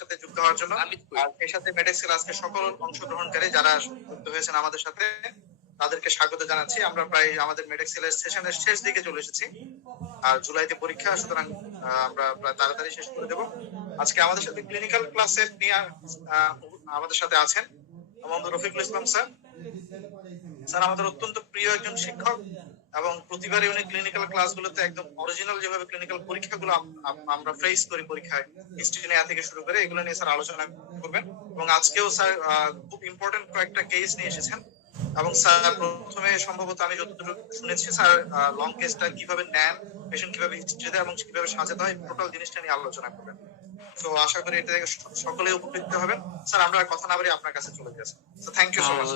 সাথে যুক্ত হওয়ার জন্য। আর এর সাথে মেডেক্সেল আজকে সকল অংশগ্রহণকারী যারা যুক্ত হয়েছেন আমাদের সাথে তাদেরকে স্বাগত জানাচ্ছি। আমরা প্রায় আমাদের মেডেক্সেলের সেশনের শেষ দিকে চলে এসেছি। আর জুলাইতে পরীক্ষা, সুতরাং আমরা প্রায় তাড়াতাড়ি শেষ করে দেব। আজকে আমাদের সাথে ক্লিনিক্যাল ক্লাসের নিয়ে আমাদের সাথে আছেন মোহাম্মদ রফিকুল ইসলাম স্যার। স্যার আমাদের অত্যন্ত প্রিয় একজন শিক্ষক এবং প্রতিবারই উনি ক্লিনিক্যাল ক্লাসগুলোতে একদম অরিজিনাল যেভাবে ক্লিনিক্যাল পরীক্ষাগুলো আমরা ফেস করি পরীক্ষায়, হিস্ট্রি নেওয়া থেকে শুরু করে এগুলো নিয়ে স্যার আলোচনা করবেন। এবং আজকেও স্যার খুব ইম্পর্টেন্ট কয়েকটা কেস নিয়ে এসেছেন। এবং স্যার প্রথমে সম্ভবত আমি যতটুকু শুনেছি স্যার লং কেসটা কিভাবে নেন, পেশেন্ট কিভাবে হিস্ট্রি দেয় এবং কিভাবে সাজাতে হয়, টোটাল জিনিসটা নিয়ে আলোচনা করবেন। তো আশা করি এটা থেকে সকলে উপকৃত হবেন। স্যার আমরা কথা না বলে আপনার কাছে চলে যাচ্ছি। Thank you so much.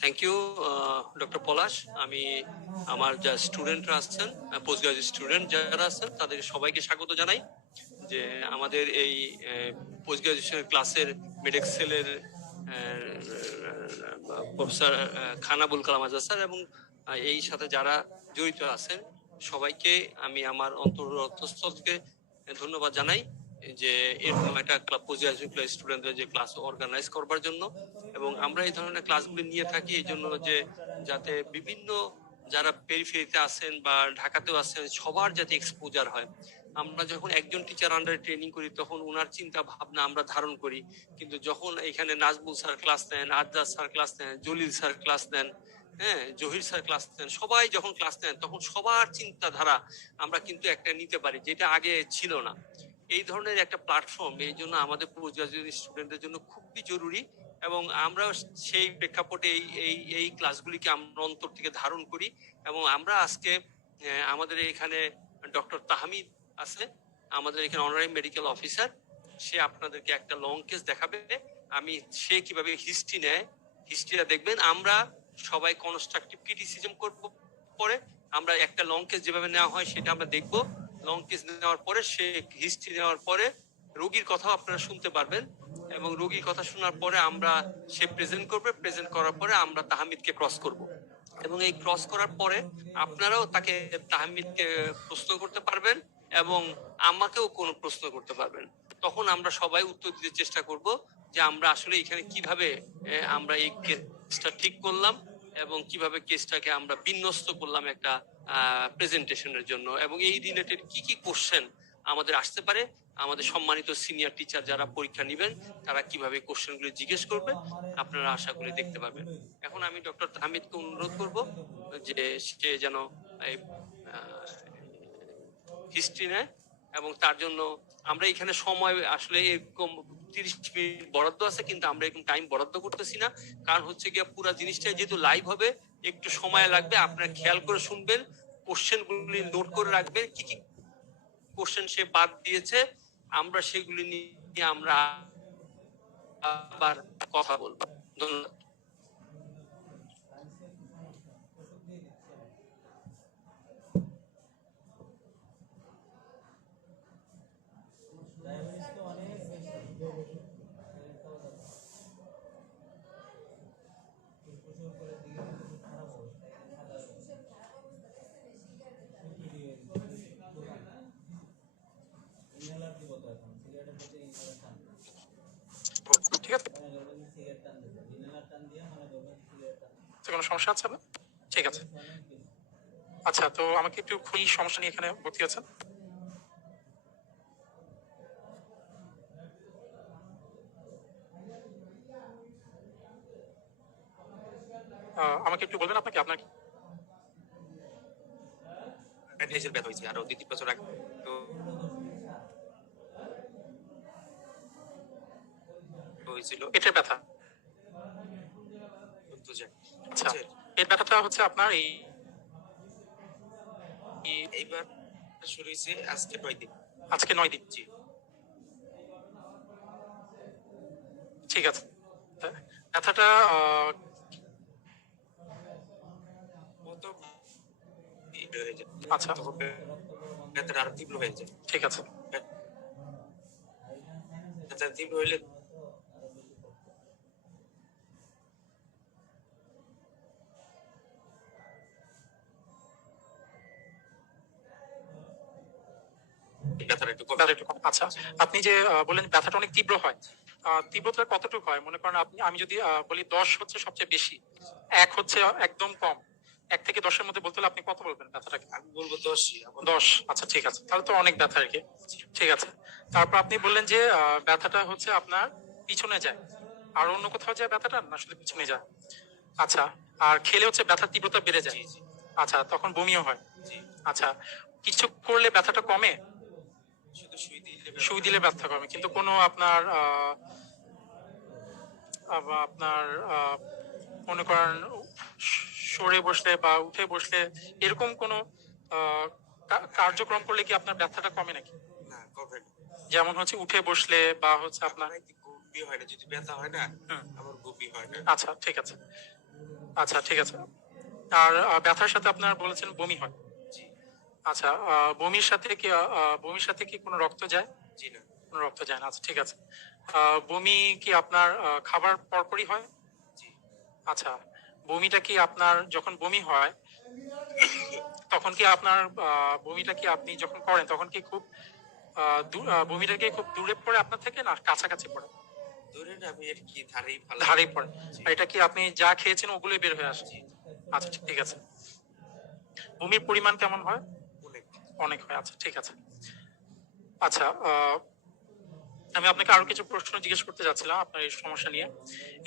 Thank you doctor Palash. আমি আমার যা স্টুডেন্টরা আসছেন, পোস্ট গ্রাজুয়েট স্টুডেন্ট যারা আছেন, তাদের সবাইকে স্বাগত জানাই যে আমাদের এই পোস্ট গ্রাজুয়েশন ক্লাসের মেডেক্সেলের প্রফেসর খান আবুল কালাম আজাদ স্যার এবং এই সাথে যারা জড়িত আছেন সবাইকে আমি আমার অন্তরস্থল থেকে ধন্যবাদ জানাই যে এরকম একটা পোস্ট গ্রাজুয়েট স্টুডেন্টদের যে ক্লাস অর্গানাইজ করবার জন্য। এবং আমরা এই ধরনের ক্লাসগুলি নিয়ে থাকি এই জন্য যে যাতে বিভিন্ন যারা পেরিফেরিতে আছেন বা ঢাকাতেও আছেন সবার যাতে এক্সপোজার হয়। আমরা যখন একজন টিচার আন্ডারে ট্রেনিং করি তখন ওনার চিন্তা ভাবনা আমরা ধারণ করি, কিন্তু যখন এখানে নাজমুল স্যার ক্লাস নেন, আজাদ স্যার ক্লাস নেন, জলিল স্যার ক্লাস নেন, হ্যাঁ জহির স্যার ক্লাস নেন, সবাই যখন ক্লাস নেন তখন সবার চিন্তাধারা আমরা কিন্তু একটা নিতে পারি যেটা আগে ছিল না। এই ধরনের একটা প্ল্যাটফর্ম এই জন্য আমাদের পোস্ট গ্রাজুয়েট স্টুডেন্টদের জন্য খুবই জরুরি এবং আমরা সেই প্রেক্ষাপটে এই ক্লাসগুলিকে আমরা অন্তর থেকে ধারণ করি। এবং আমরা আজকে আমাদের এখানে ডক্টর তাহমিদ আছে, আমাদের এখানে অনারারি মেডিকেল অফিসার, সে আপনাদেরকে একটা লং কেস দেখাবে। আমি সে কিভাবে হিস্ট্রি নেয় হিস্ট্রিটা দেখবেন। আমরা সবাই কনস্ট্রাকটিভ ক্রিটিসিজম করব, পরে আমরা একটা লং কেস যেভাবে নেওয়া হয় সেটা আমরা দেখব। লং কেস নেওয়ার পরে সে হিস্ট্রি নেওয়ার পরে রোগীর কথাও আপনারা শুনতে পারবেন এবং রোগীর কথা শোনার পরে আমরা সে প্রেজেন্ট করবে, প্রেজেন্ট করার পরে আমরা তাহমিদকে ক্রস করব এবং এই ক্রস করার পরে আপনারাও তাকে তাহমিদকে প্রশ্ন করতে পারবেন এবং আমাকেও কোনো প্রশ্ন করতে পারবেন। তখন আমরা সবাই উত্তর দিতে চেষ্টা করব যে আমরা আসলে এখানে কিভাবে আমরা এই কেসটা ঠিক করলাম এবং কিভাবে কেসটাকে আমরা বিন্যস্ত করলাম একটা প্রেজেন্টেশনের জন্য এবং এই রিলেটেড কি কি কোশ্চেন আমাদের আসতে পারে। আমাদের সম্মানিত সিনিয়র টিচার যারা পরীক্ষা নেবেন তারা কিভাবে কোশ্চেনগুলো জিজ্ঞেস করবে আপনারা আশা করি দেখতে পাবেন। এখন আমি ডক্টর তাহমিদকে অনুরোধ করব যে সে যেন হিস্ট্রি নেয় এবং তার জন্য আমরা এখানে সময় আসলে এরকম 30 মিনিট বরাদ্দ আছে, কিন্তু আমরা এরকম টাইম বরাদ্দ করতেছি না। কারণ হচ্ছে গিয়ে পুরো জিনিসটা যেহেতু লাইভ হবে একটু সময় লাগবে, আপনারা খেয়াল করে শুনবেন, কোশ্চেন গুলি নোট করে রাখবেন, কি কি কোশ্চেন সে বাদ দিয়েছে আমরা সেগুলি নিয়ে আমরা আবার কথা বলবো। ধন্যবাদ। ঠিক আছে, কোনো সমস্যা আছে? ঠিক আছে, আচ্ছা তো আমাকে একটু খুবই সমস্যা নিয়ে এখানে ভর্তি আছেন। আমাকে একটু বলবেন আপনাকে আপনার ব্যথা হয়েছে আরো 2-3 বছর আগে, তো হয়েছিল পেটের ব্যথা। আচ্ছা, পেট ব্যথাটা হচ্ছে আপনার এইবার শুরু হয়েছে আজকে 9 দিন। আজকে 9 দিন, জি ঠিক আছে। ব্যথাটা আচ্ছা ব্যথাটা আরো তীব্র হয়ে যায়। ঠিক আছে, ব্যথা তীব্র হইলে ব্যথাটা একটু কম। ব্যথা একটু কম। আচ্ছা, আপনি যে বললেন ব্যথাটা অনেক তীব্র হয়, তীব্রতা কতটুকু হয়? মনে করেন আমি যদি বলি 10 হচ্ছে সবচেয়ে বেশি, 1 হচ্ছে একদম কম, 1 থেকে 10-এর মধ্যে বলতে হলে আপনি কত বলবেন ব্যথাটাকে? আমি বলবো 10ই। 10। আচ্ছা, ঠিক আছে, তাহলে তো অনেক ব্যথা আর কি। ঠিক আছে, তারপর আপনি বললেন যে ব্যথাটা হচ্ছে আপনার পিছনে যায়, আর অন্য কোথাও যায় ব্যথাটা, না শুধু পিছনে যায়? আচ্ছা, আর খেলে হচ্ছে ব্যথার তীব্রতা বেড়ে যায়? জি জি আচ্ছা, তখন বমিও হয়? জি। আচ্ছা, কিছু করলে ব্যথাটা কমে? শুধু সুই দিলে ব্যথা কমে, কিন্তু কোনো আপনার আপনার মনে করেন সরে বসলে বা উঠে বসলে এরকম কোনো আহ, কার্যক্রম করলে কি আপনার ব্যথাটা কমে নাকি? না, কমে না। যেমন হচ্ছে উঠে বসলে বা হচ্ছে আপনার আমার গুপি হয় না, যদি ব্যথা হয় না হুম, আমার গুপি হয় না। আচ্ছা ঠিক আছে, আচ্ছা ঠিক আছে। আর ব্যথার সাথে আপনার বলেছেন বমি হয়? জি আচ্ছা, বমির সাথে কি কোনো রক্ত যায়? জি না। কোনো রক্ত যায় না, আচ্ছা ঠিক আছে। বমি কি আপনার খাবার পরপরই হয়? জি। আচ্ছা, বমিটা কি আপনার যখন বমি হয় তখন কি আপনার বমিটা কি আপনি যখন করেন তখন কি খুব বমিটা কি খুব দূরে পড়ে আপনার থেকে, না কাছাকাছি পড়ে? দূরে না, আমি আর কি ধারেই ফালাই। ধারেই পড়ে? জি আর এটা কি আপনি যা খেয়েছেন ওগুলোই বের হয়ে আসে? জি। আচ্ছা ঠিক আছে। বমির পরিমাণ কেমন হয়? অনেক। অনেক হয়, আচ্ছা ঠিক আছে। আচ্ছা, আমি আপনাকে আরো কিছু প্রশ্ন জিজ্ঞেস করতে যাচ্ছিলাম আপনার এই সমস্যা নিয়ে।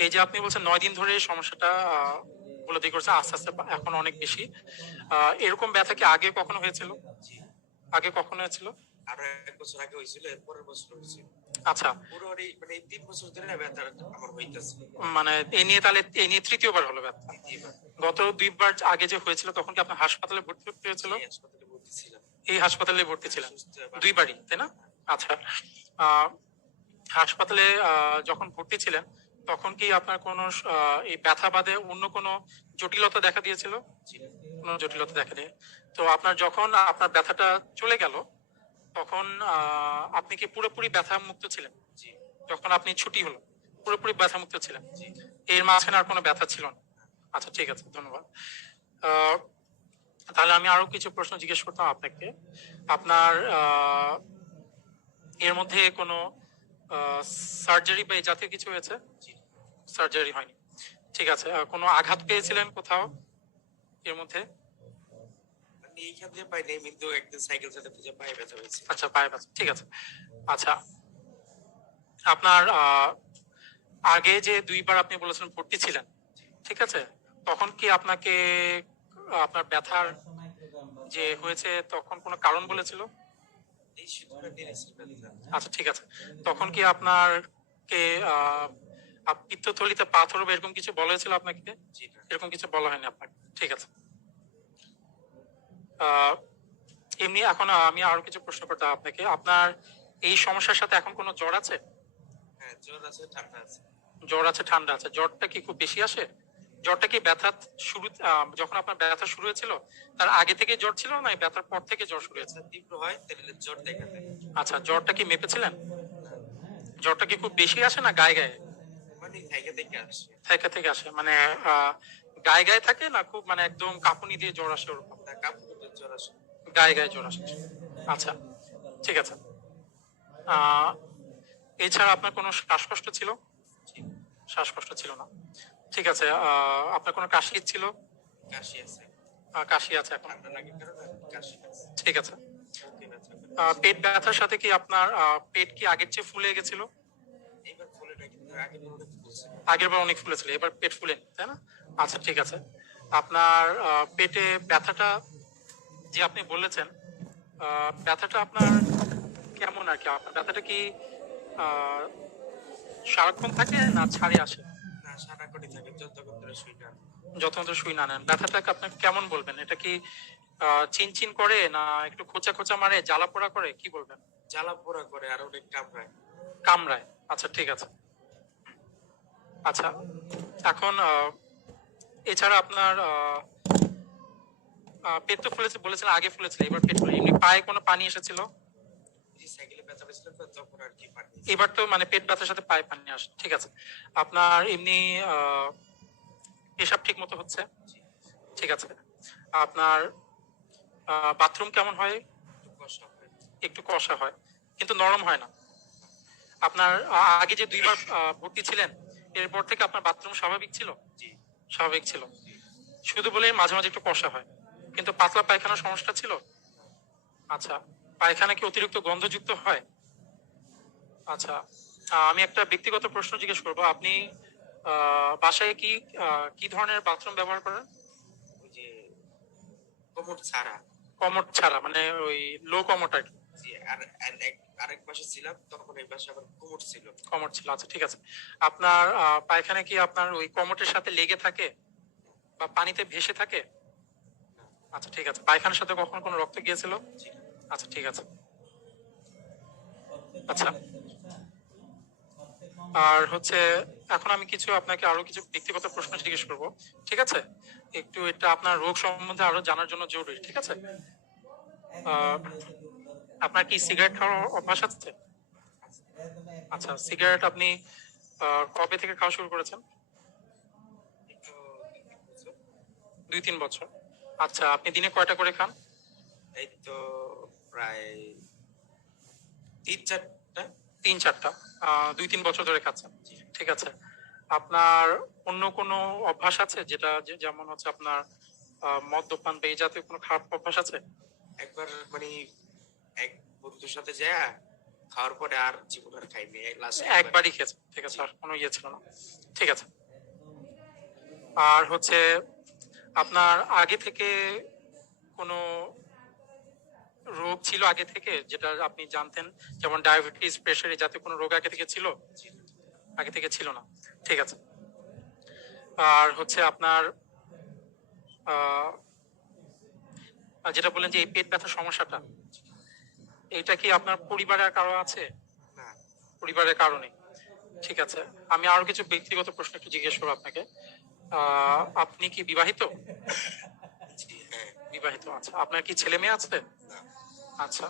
এই যে আপনি বলছেন 9 দিন ধরে এই সমস্যাটা উপলব্ধি করছে, আস্তে আস্তে এখন অনেক বেশি, এরকম ব্যথা কি আগে কখনো হয়েছিল? জি। আগে কখনো হয়েছিল? আরো 1 বছর আগে হয়েছিল, এর পরের বছর হয়েছিল। আচ্ছা, পুরো মানে এই 3 বছর ধরে ব্যথা আমার হইতাছে। মানে এই নিয়ে তৃতীয়বার হলো ব্যথা? দ্বিতীয়বার। গত 2বার আগে যে হয়েছিল তখন কি আপনার হাসপাতালে ভর্তি হতে হয়েছিল? এই হাসপাতালে ভর্তি ছিলাম। এই হাসপাতালে ভর্তি ছিলেন সুস্থ হয়ে 2বারই, তাই না? আচ্ছা, আহ, হাসপাতালে যখন ভর্তি ছিলেন তখন কি আপনার কোনো এই ব্যথা বাদে অন্য কোনো জটিলতা দেখা দিয়েছিল? জি কোনো জটিলতা দেখা দিয়ে, তো আপনার যখন আপনার ব্যথাটা চলে গেল তখন আপনি কি পুরোপুরি ব্যথা মুক্ত ছিলেন? জি যখন আপনি ছুটি হলো পুরোপুরি ব্যথা মুক্ত ছিলেন? জি। এর মাঝখানে আর কোনো ব্যথা ছিল না? আচ্ছা ঠিক আছে, ধন্যবাদ। আহ, তাহলে আমি আরো কিছু প্রশ্ন জিজ্ঞেস করতাম আপনাকে। আপনার এর মধ্যে কোনো সার্জারি বা এই জাতীয় কিছু হয়েছে? জি। সার্জারি হয়নি, ঠিক আছে। কোনো আঘাত পেয়েছিলেন কোথাও এর মধ্যে? মানে এইখান দিয়ে পাই নাই, কিন্তু একদিন সাইকেল চালাতে যে পায়ে ব্যথা হয়েছে। আচ্ছা, পায়ে ব্যথা, ঠিক আছে। আচ্ছা, আপনার আগে যে 2বার আপনি বলেছেন ভর্তি ছিলেন, ঠিক আছে, তখন কি আপনাকে আপনার ব্যথার যে হয়েছে তখন কোনো কারণ বলেছিল? এই শুধু পেটের ব্যথা। আচ্ছা ঠিক আছে, তখন কি আপনার কে পিত্তথলিতে পাথর বা এরকম কিছু বলা হয়েছিল আপনাকে? জি না। এরকম কিছু বলা হয়নি আপনাকে, ঠিক আছে। আহ, এমনি এখন আমি আরো কিছু প্রশ্ন করতে আপনাকে। আপনার এই সমস্যার সাথে এখন কোনো জ্বর আছে? হ্যাঁ, জ্বর আছে, ঠান্ডা আছে। জ্বর আছে, ঠান্ডা আছে। জ্বরটা কি খুব বেশি আসে? জ্বরটা কি ব্যথা শুরু যখন আপনার ব্যথা শুরু হয়েছিল তার আগে থেকে জ্বর ছিল, না ব্যথার পর থেকে জ্বর শুরু হয়েছে? ব্যথা তীব্র হয় তাহলে জ্বর দেখা দেয়। আচ্ছা, জ্বরটা কি মেপেছিলেন? না, জ্বরটা কি খুব বেশি আসে না গায়ে গায়ে? মানে থেকে থেকে আসে। থেকে থেকে আসে, মানে গায়ে গায়ে থাকে, না খুব মানে একদম কাঁপুনি দিয়ে জ্বর আসে ওরকম? না, কাঁপুনিতে জ্বর আসে। গায়ে গায়ে জ্বর আসে, আচ্ছা ঠিক আছে। আহ এছাড়া আপনার কোনো শ্বাসকষ্ট ছিল? জি। শ্বাসকষ্ট ছিল না, ঠিক আছে। আপনার কোনো কাশি ছিল? কাশি আছে। কাশি আছে এখন, ঠান্ডা লাগে কারণে কাশি আছে। ঠিক আছে। বুকে ব্যথা করে। পেট ব্যথার সাথে কি আপনার পেট কি আগের চেয়ে ফুলে গেছিল? এইবার ফুলে না, কিন্তু আগে অনেক ফুলছে। আগের বার অনেক ফুলেছিল, এবার পেট ফুলেনি, তাই না? আচ্ছা ঠিক আছে। আপনার পেটে ব্যথাটা যে আপনি বলেছেন, ব্যথাটা আপনার কেমন আর কি? আপনার ব্যথাটা কি আহ সারাক্ষণ থাকে না ছাড়ে আসে? না, সারাক্ষণই থাকে, যতক্ষণ ধরে শুই না। যতক্ষণ ধরে শুই না নেন। ব্যথাটাকে আপনাকে কেমন বলবেন? এটা কি চিনচিন করে, না একটু খোঁচা খোঁচা মারে, জ্বালা পোড়া করে, কি বলবেন? জ্বালা পোড়া করে আর অনেক কামড়ায়। কামড়ায়, আচ্ছা ঠিক আছে। আচ্ছা, এখন এছাড়া আপনার পেট তো ফুলেছে বলেছেন, আগে ফুলেছিল, এবার পেট ফুলে, এমনি পায়ে কোনো পানি এসেছিল? যে সাইকেলে ব্যথা পেয়েছিল তো, তখন আর কি পানি। এবার তো মানে পেট ব্যথার সাথে পায়ে পানি আসে, ঠিক আছে। আপনার এমনি পেশাব ঠিক মতো হচ্ছে? জি। ঠিক আছে। আপনার বাথরুম কেমন হয়? একটু কষ্ট হয়। একটু কষা হয়, কিন্তু নরম হয় না। আপনার আগে যে 2 বার ভর্তি ছিলেন, এরপর থেকে আপনার বাথরুম স্বাভাবিক ছিল? জি স্বাভাবিক ছিল। জি। শুধু বলে মাঝে মাঝে একটু কষা হয়, কিন্তু পাতলা পায়খানার সমস্যা ছিল? আচ্ছা। পায়খানা কি অতিরিক্ত গন্ধযুক্ত হয়? আচ্ছা। আমি একটা ব্যক্তিগত প্রশ্ন জিজ্ঞেস করবো। আপনি বাসায় কি ধরনের বাথরুম ব্যবহার করেন? ওই যে কোমর ছাড়া। কমোড ছাড়া, মানে ওই লো কমোড আর কি? জি, আরেক পাশে ছিলাম, তখন এই পাশে আবার কোমর ছিল। কমোড ছিল, আচ্ছা ঠিক আছে। আপনার পায়খানা কি আপনার ওই কমোডের সাথে লেগে থাকে বা পানিতে ভেসে থাকে? আচ্ছা ঠিক আছে। পায়খানার সাথে কখনো কোনো রক্ত গিয়েছিল? জি। আচ্ছা ঠিক আছে। আচ্ছা। আর হচ্ছে এখন আমি আপনাকে আরো কিছু ব্যক্তিগত প্রশ্ন জিজ্ঞেস করব, ঠিক আছে? একটু এটা আপনার রোগ সম্বন্ধে আরো জানার জন্য জরুরি, ঠিক আছে? আহ, আপনার কি সিগারেট খাওয়ার অভ্যাস আছে? আচ্ছা, সিগারেট আপনি কবে থেকে খাওয়া শুরু করেছেন? এই তো 2-3 বছর। 2-3 বছর। আচ্ছা, আপনি দিনে কয়টা করে খান? এই তো প্রায় 3-4টা। 3-4টা। 2-3 বছর ধরে খাচ্ছেন, ঠিক আছে। আপনার অন্য কোনো অভ্যাস আছে, যেমন হচ্ছে আপনার মদ্যপান বা এই জাতীয় কোনো খারাপ অভ্যাস আছে? একবার মানে এক বন্ধুর সাথে যায় খাওয়ার পরে আর জীবন আর খাইনি, লাস্ট একবারই খেয়েছেন, ঠিক আছে, আর কোনো ইয়ে ছিল না, ঠিক আছে। আর হচ্ছে আপনার আগে থেকে কোনো রোগ ছিল আগে থেকে, যেটা আপনি জানতেন, যেমন ডায়াবেটিস, প্রেশার, এই জাতীয় কোনো রোগ আগে থেকে ছিল? আগে থেকে ছিল না, ঠিক আছে। আর হচ্ছে আপনার যেটা বললেন যে এই পেট ব্যথার সমস্যাটা, এটা কি আপনার পরিবারের কারো আছে? না। পরিবারের কারণে, ঠিক আছে। আমি আরো কিছু ব্যক্তিগত প্রশ্ন একটু জিজ্ঞেস করবো আপনাকে। আপনি কি বিবাহিত? জি, হ্যাঁ। বিবাহিত, আচ্ছা। আপনার কি ছেলে মেয়ে আছে? না। আচ্ছা।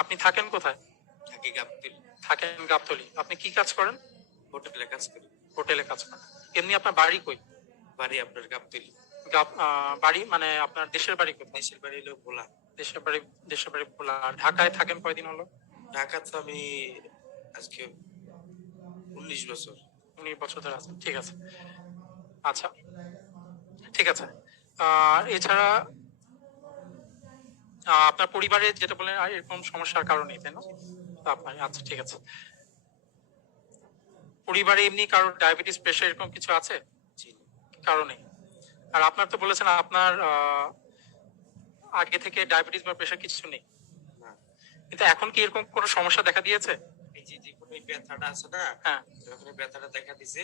আপনি থাকেন কোথায়? থাকি গাবতলী। থাকেন গাবতলী। আপনি কি কাজ করেন? হোটেলে কাজ করি। হোটেলে কাজ করেন। এমনি আপনার বাড়ি কই? বাড়ি আপনার গাবতলী। বাড়ি মানে আপনার দেশের বাড়ি কোথায়? দেশের বাড়ি হলো ভোলা। দেশের বাড়ি ভোলা। আর ঢাকায় থাকেন কয়দিন হলো? ঢাকা তো আমি আজকে 19 বছর। 19 বছর ধরে আছেন, ঠিক আছে। আচ্ছা, ঠিক আছে। এছাড়া আপনার পরিবারে যেটা বলেন এরকম সমস্যার কারণে, তাই না? আপনার, আচ্ছা ঠিক আছে। পরিবারে এমনি কারো ডায়াবেটিস, প্রেশার এরকম কিছু আছে? জি। কারণে। আর আপনার তো বলেছেন আপনার আগে থেকে ডায়াবেটিস বা প্রেশার কিছু নেই, না। কিন্তু এখন কি এরকম কোনো সমস্যা দেখা দিয়েছে? এই যে কোনো ব্যথাটা আছে না, হ্যাঁ। যখন এই ব্যথাটা দেখা দিছে,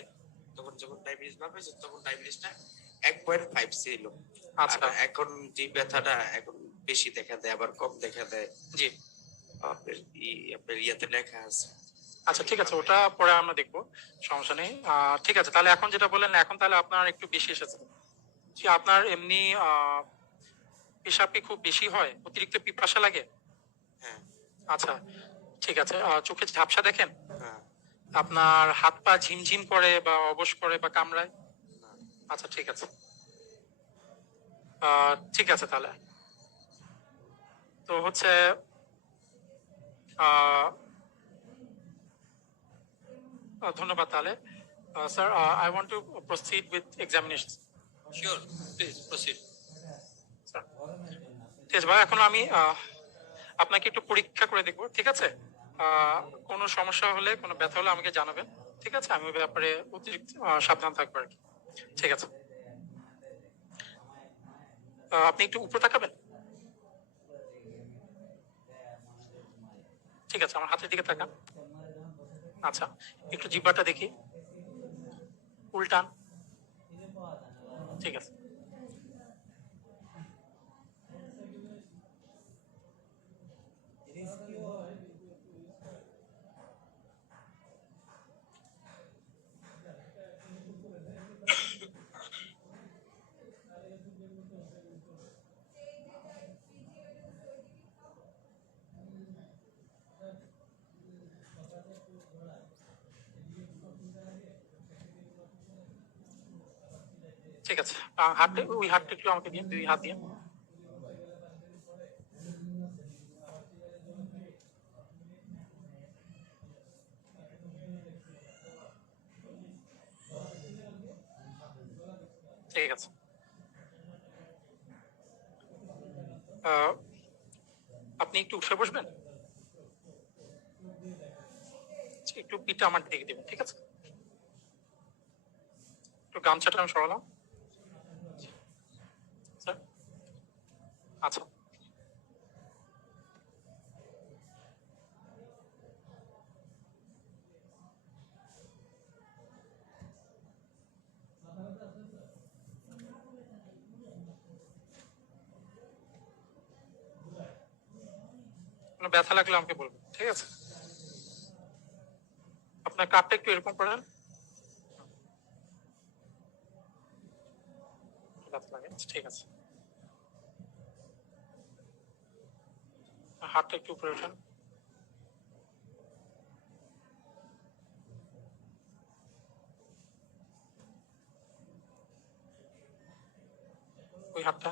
তখন যখন ডায়াবেটিস মাপেছে, তখন ডায়াবেটিসটা 1.5 ছিল। আচ্ছা। আর এখন যে ব্যথাটা এখন বেশি দেখা দেয়, আবার কম দেখা দেয়। জি। আপনার ইয়াতে লেখা আছে। আচ্ছা ঠিক আছে, ওটা পরে আমরা দেখবো, সমস্যা নেই। ঠিক আছে, তাহলে এখন যেটা বললেন, এখন তাহলে আপনার একটু বেশি এসেছে। যে আপনার এমনি পেশাব কি খুব বেশি হয়? অতিরিক্ত পিপাসা লাগে? হ্যাঁ। আচ্ছা ঠিক আছে। চোখে ঝাপসা দেখেন? হ্যাঁ। আপনার হাত পা ঝিমঝিম করে বা অবশ করে বা কামড়ায়? না। আচ্ছা ঠিক আছে। ঠিক আছে তাহলে। তো হচ্ছে ধন্যবাদ তাহলে। Sir, I want to proceed with examination. Sure, please proceed. Sir, ঠিক আছে ভাই, এখন আমি আপনাকে একটু পরীক্ষা করে দেখবো, ঠিক আছে? কোনো সমস্যা হলে, কোনো ব্যথা হলে আমাকে জানাবেন, ঠিক আছে? আমি ওই ব্যাপারে অতিরিক্ত সাবধান থাকবো আর কি, ঠিক আছে? আপনি একটু উপরে তাকাবেন, ঠিক আছে? আমার হাতের দিকে তাকান। আচ্ছা, একটু জিহ্বাটা দেখি, উল্টান, ঠিক আছে। ঠিক আছে, ওই হাতটা একটু আমাকে দিন, 2 হাত দিয়ে। ঠিক আছে। আহ, আপনি একটু উঠে বসবেন, একটু পিঠটা আমার দিকে দিবেন, ঠিক আছে? একটু গামছাটা আমি সরালাম, স্যার। আচ্ছা, কোনো ব্যথা লাগলে আমাকে বলবেন, ঠিক আছে? আপনার কাপটা একটু এরকম করেন, ব্যথা লাগে, আচ্ছা, ঠিক আছে। হাতটা একটু উপরে ওঠান, ওই হাতটা।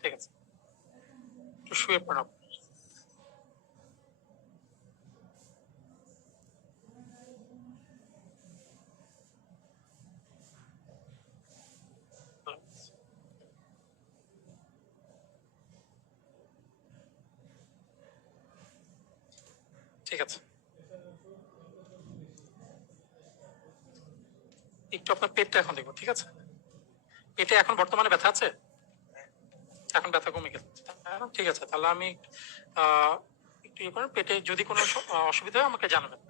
ঠিক আছে, একটু শুয়ে পড়ান। ঠিক আছে, একটু আপনার পেটটা এখন দেখবো, ঠিক আছে? পেটে এখন বর্তমানে ব্যথা আছে? এখন ব্যথা কমে গেছে, ঠিক আছে। তাহলে আমি আহ একটু ইয়ে করেন, পেটে যদি কোনো অসুবিধা হয় আমাকে জানাবেন।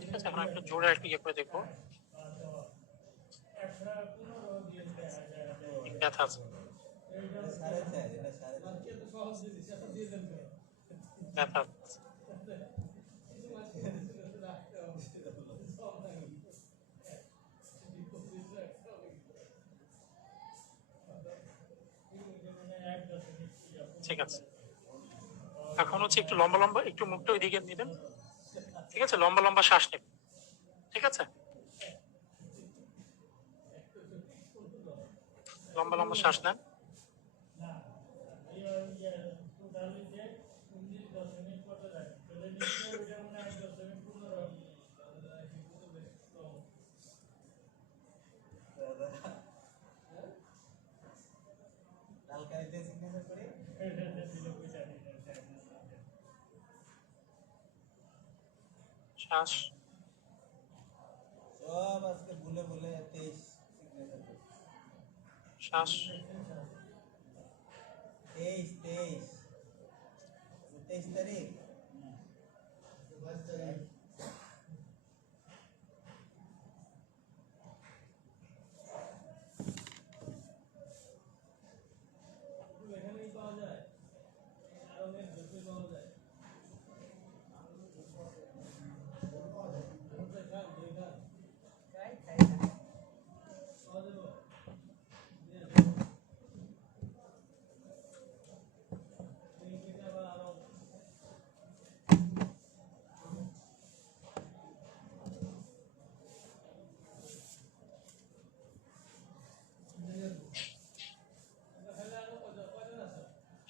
ঠিক আছে, এখন একটু জোরে একটু ইয়ে করে দেখবো, ব্যথা আছে, ব্যথা আছে। ঠিক আছে, এখন হচ্ছে একটু লম্বা লম্বা, একটু মুখটা ওই দিকে নিবেন, ঠিক আছে? লম্বা লম্বা শ্বাস নেবেন, ঠিক আছে? লম্বা লম্বা শ্বাস নেন, শ্বাস, সব আজকে ভুলে ভুলে 23 সিগনেচার করছি। শ্বাস, 23 তারিখ।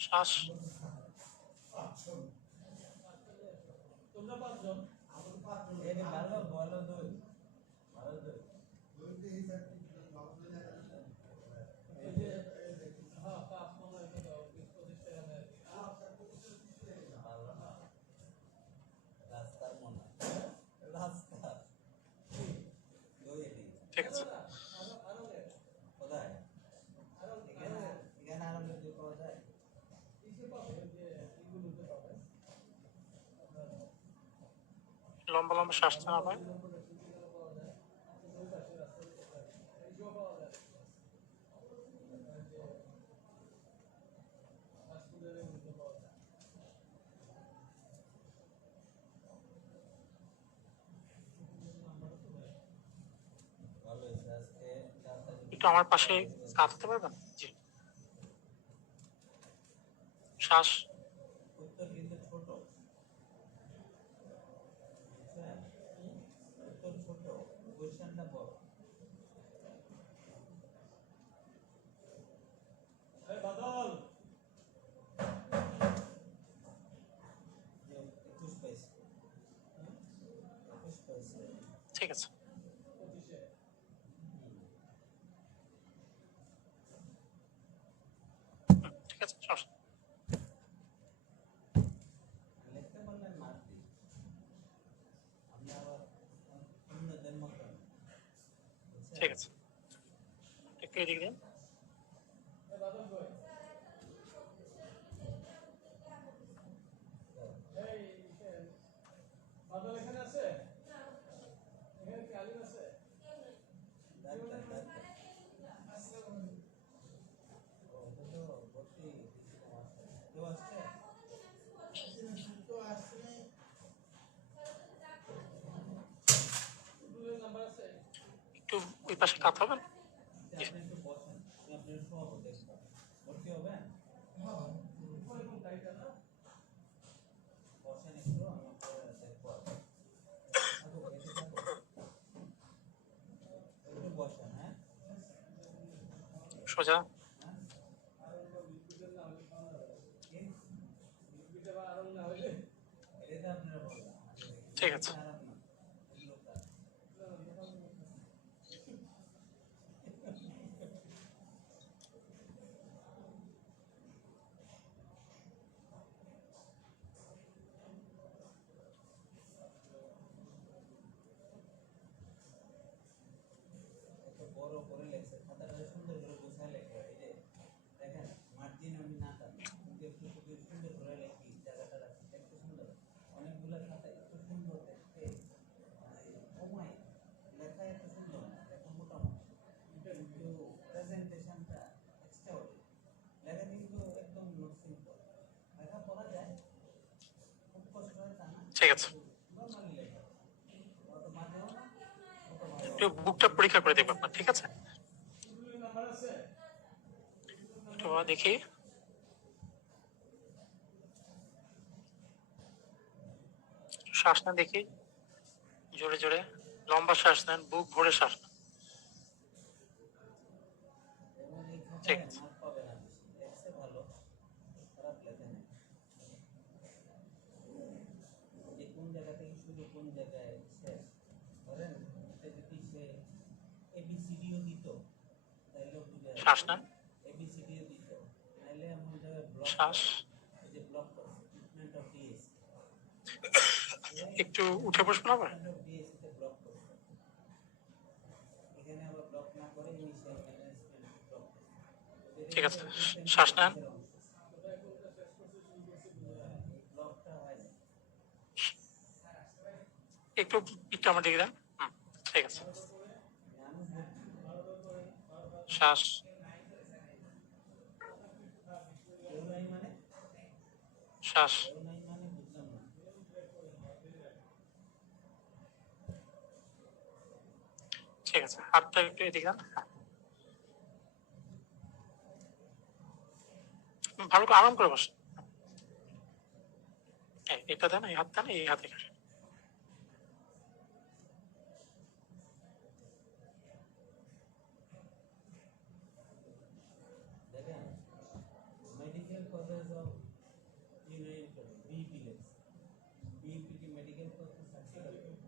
শ্বাস, এটি ভালো ভালো দুই ভালো দুই। রাস্তার মনে রাস্তা দুই এটি ঠিক আছে। কোথায়? এখানে এখানে আরো দুই পাওয়া যায়। লম্বা লম্বা শ্বাস নেওয়া হয়, আমার পাশে কাঁদতে পারবেন? জি। শ্বাস। উত্তর কিন্তু ছোট, বুঝছেন? উত্তর ছোট, কোয়েশ্চেনটা বড়। বাদল 21 পাইছে, 21 পাইছে। ঠিক আছে। ঠিক আছে, সমস্যা নেই। লিখতে পারলেন মার্ক দিই, আপনি আবার অন্যদের মতো, ঠিক আছে, একটু এদিকে দিন। একটু ওই পাশে কাঁদতে হবেন। জি। আপনি একটু বসেন, আপনি শোয়াবো, দেখবো ভর্তি হবেন, বসেন একটু, আমি আপনার দেখবো। থাকুক, এসে থাকুক, একটু বসেন। হ্যাঁ, সোজা। এটা আপনারা বলবেন, ঠিক আছে। খারাপ না, এগুলো খারাপ। এত বড় করে লেখছে, খাতাটা সুন্দর করে গোছায় লেখে। এই যে দেখেন, মার্জিন আমি না টানি, কিন্তু একটু খুবই সুন্দর করে লেখি, জায়গাটা রাখি, একটু সুন্দর। অনেকগুলো খাতা একটু সুন্দর দেখতে, মানে সময় লেখা এত সুন্দর না, লেখা মোটামুটি, কিন্তু প্রেজেন্টেশনটা এক্সট্রাঅর্ডিনারি। লেখা কিন্তু একদম সিম্পল, লেখা পড়া যায়, খুব কষ্ট হয় তা না, ঠিক আছে, নর্মালি লেখা, অত বাজেও না, অত ভালো। একটু বুকটা পরীক্ষা করে দেখবেন আপনার, ঠিক আছে? একটু দেখি। শ্বাস নেন দেখি, জোরে জোরে লম্বা শ্বাস নেন, বুক ভরে শ্বাস নেন। এবং এই ঠিক খাতায় আছে। মার্ক পাবে না বেশি, লেখছে ভালো, খারাপ লেখে না। যে কোন জায়গা থেকে শুরু, কোন জায়গায় শেষ, ধরেন এটা যদি সে এবিসিডিও দিত, তাইলেও বুঝে শ্বাস নেন। এবিসিডিও দিত, নাইলে এমন জায়গায় ব্লক শ্বাস। করে, এই যে ব্লক করে ট্রিটমেন্ট অফ ডিএসি, একটু উঠে বসবেন আবার। ট্রিটমেন্ট অফ ডিএসি তে ব্লক করছে, এখানে আবার ব্লক না করে ইনিশিয়াল ম্যানেজমেন্ট ব্লক করছে। ঠিক আছে, শ্বাস নেন। ব্লকটা হয় না। একটু একটু আমার দিকে দেন। ঠিক আছে। শ্বাস। কেউ নাই মানে, শ্বাস। কেউ নাই মানে বুঝলাম না। ঠিক আছে, হাতটা একটু এদিকে দেন। ভালো করে আরাম করে বসেন। এটা দেন, এই হাত দেন, এই হাতে। দেখেন, medical college of United BPS, BPT medical college certificate,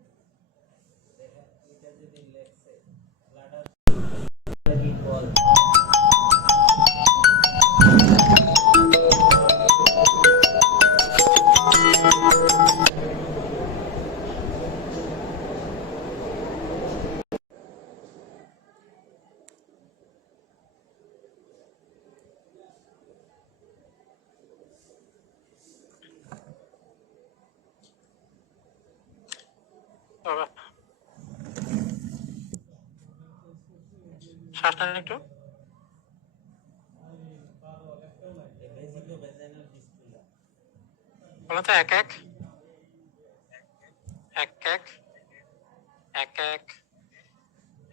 দেখেন এটা যদি লেখছে ব্লাডার ইকুয়াল শ্বাস নেন একটু। ভেজিকো ভেজাইনাল ফিস্টুলা। বলেন তো, এক এক এক এক এক এক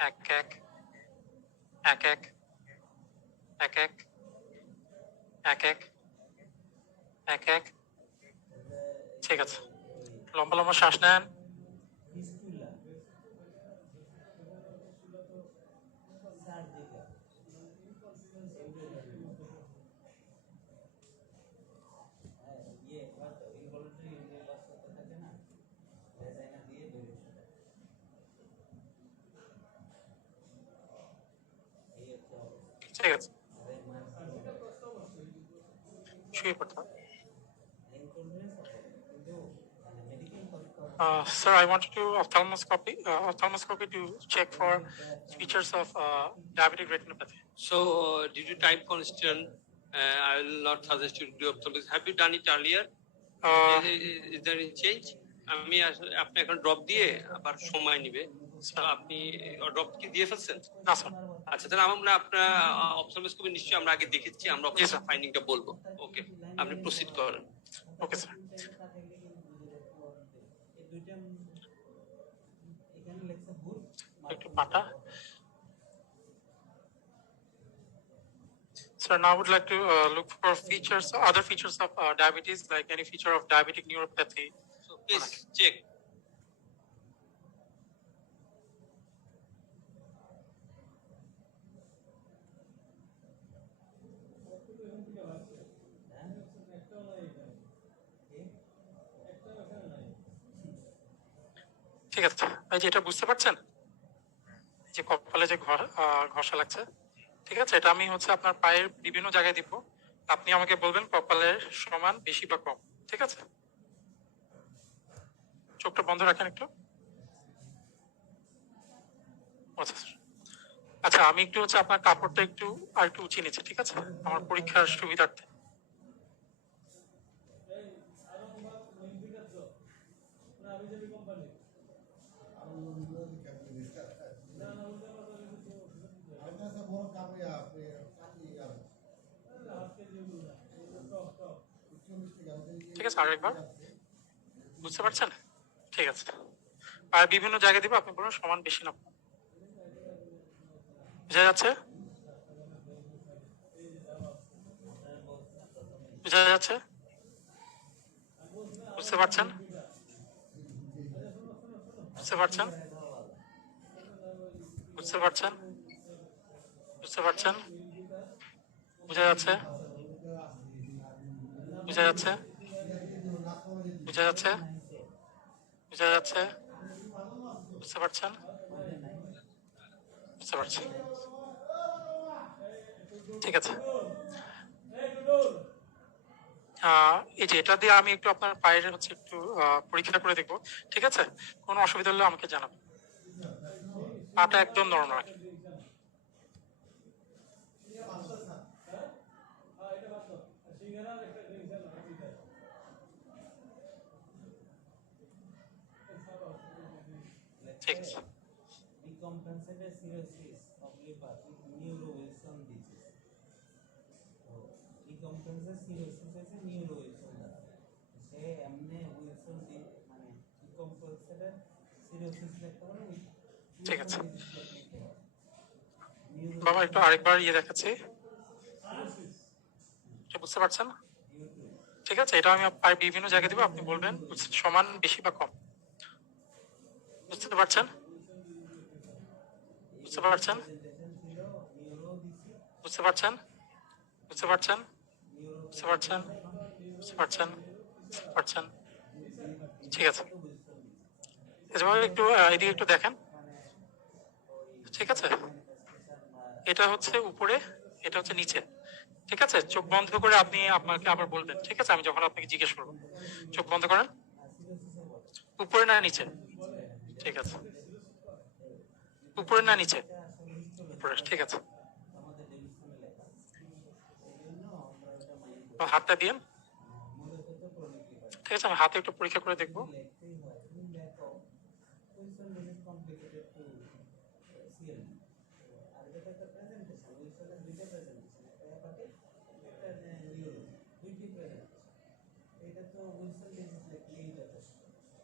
এক এক এক এক এক এক এক এক এক এক। ঠিক আছে, লম্বা লম্বা শ্বাস নেন। ফিস্টুলা সার্জিক্যাল হয়তো ইনভলিউন্টারি ইউনিভার্স হতে থাকে না, ভেজাইনা দিয়ে বেরিয়ে এই হচ্ছে অবস্থা। ঠিক আছে, আর এই মার্জিন শুয়ে পড়তে হবে। ইনকনভিনিয়েন্স হবে কিন্তু মানে মেডিকেল করতে হবে। Sir, I wanted to ophthalmoscopy to check for features of diabetic retinopathy. So, due to time constraint, I will not suggest you to do ophthalmology. Have you done it earlier? Uh, Is there any change? আমি আপনি এখন ড্রপ দিয়ে আবার সময় নিবে, তো আপনি ড্রপ কি দিয়ে ফেলছেন? না স্যার। আচ্ছা, তাহলে আমরা আপনার অবজারভেশন নিশ্চয়ই আমরা আগে দেখেছি, আমরা জি, স্যার। ফাইন্ডিংটা বলবো। ওকে, আপনি প্রসিড করেন। Okay sir. এই দুইটা এখানে লেখা ভুল একটু পাটা। Sir, now I would like to look for features, other features of diabetes, like any feature of diabetic neuropathy. So please check. ঠিক আছে, এই যে এটা বুঝতে পারছেন, এই যে কপালে যে ঘষা লাগছে, ঠিক আছে, এটা আমি হচ্ছে আপনার পায়ের বিভিন্ন জায়গায় দিব, আপনি আমাকে বলবেন কপালের সমান বেশি বা কম। ঠিক আছে, চোখটা বন্ধ রাখেন একটু। আচ্ছা স্যার। আচ্ছা, আমি একটু হচ্ছে আপনার কাপড়টা একটু আর একটু উঁচিয়ে নিচ্ছি, ঠিক আছে, আমার পরীক্ষার সুবিধার্থে। ঠিক আছে, আরেকবার বুঝতে পারছেন? ঠিক আছে, আর বিভিন্ন জায়গায় দিব, আপনি বলুন সমান বেশি না কম। বুঝা যাচ্ছে? বুঝা যাচ্ছে? বুঝতে পারছেন? বুঝতে পারছেন? বুঝতে পারছেন? বুঝতে পারছেন? বুঝা যাচ্ছে? বুঝা যাচ্ছে? বুঝা যাচ্ছে? বুঝা যাচ্ছে? বুঝতে পারছেন? বুঝতে পারছেন? ঠিক আছে, এই যে এটা দিয়ে আমি একটু আপনার পায়ের হচ্ছে একটু পরীক্ষা করে দেখবো। ঠিক আছে, কোনো অসুবিধা হলে আমাকে জানাবেন। পাটা একদম নরম রাখেন। ঠিক আছে। Decompensated cirrhosis of liver with neuro-Wilson disease. তো decompensated cirrhosis হচ্ছে neuro-Wilson দ্বারা। সে এমনি Wilson মানে decompensated cirrhosis লিখতে পারে with ঠিক আছে Wilson disease লিখতে পারে। বাবা, একটু আরেকবার দেখাচ্ছি, এটা বুঝতে পারছেন? ঠিক আছে, এটা আমি পায়ের বিভিন্ন জায়গায় দিব, আপনি বলবেন সমান বেশি বা কম। বুঝতে পারছেন? বুঝতে পারছেন? বুঝতে পারছেন? বুঝতে পারছেন? বুঝতে পারছেন? বুঝতে পারছেন? বুঝতে পারছেন? ঠিক আছে, এভাবে একটু এদিকে একটু দেখেন। ঠিক আছে, এটা হচ্ছে উপরে, এটা হচ্ছে নিচে। ঠিক আছে, চোখ বন্ধ করে আপনি আপনাকে আবার বলবেন। ঠিক আছে, আমি যখন আপনাকে জিজ্ঞেস করবো, চোখ বন্ধ করেন। উপরে না নিচে? ঠিক আছে, উপরে না নিচে? উপরে। ঠিক আছে, হাতটা দিন। ঠিক আছে, আমি হাতে একটু পরীক্ষা করে দেখবো। এটা তো উইলসন ডিজিজ লিখলেই যথেষ্ট।